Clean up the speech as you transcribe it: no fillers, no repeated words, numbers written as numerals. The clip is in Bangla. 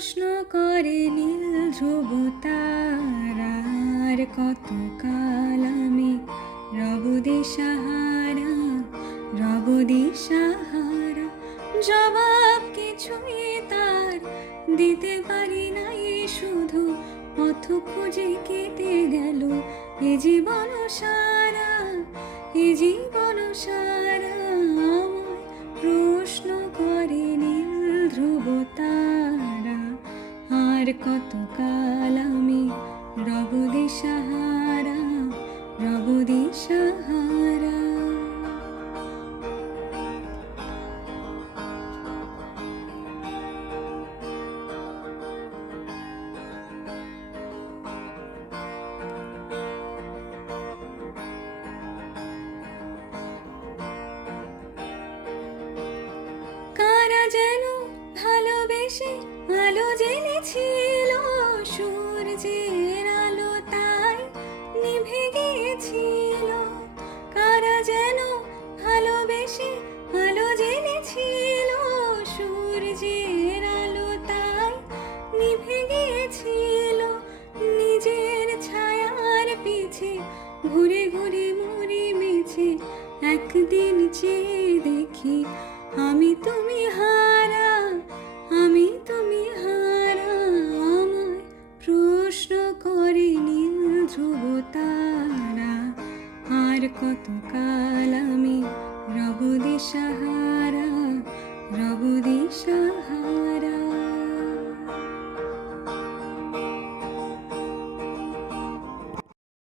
প্রশ্ন করে নীল ধ্রুব তারার, কতকাল আমি রব দিশাহারা, রব দিশাহারা। জবাব কিছুই তার দিতে পারি নাই, শুধু পথ খুঁজে কেটে গেল এ জীবন সারা, এ জীবন সারা। আমায় প্রশ্ন করে নীল ধ্রুব তারা, আর কতকাল আমি রব দিশাহারা, রব দিশাহারা। কারা যেন ভালোবেসে আলো জ্বেলেছিল, সূর্যের আলো তাই নিভে গিয়েছিল। কারা যেন ভালোবেসে আলো জ্বেলেছিল, সূর্যের আলো তাই নিভে গিয়েছিল। নিজের ছায়ার পিছে ঘুরে ঘুরে মরে মিছে, একদিন চেয়ে দেখি আমি তুমি হারা, আমি তুমি হারা। আমায় প্রশ্ন করে নীল ধ্রুব তারা, আর কতকাল আমি রব দিশাহারা, রব দিশাহারা।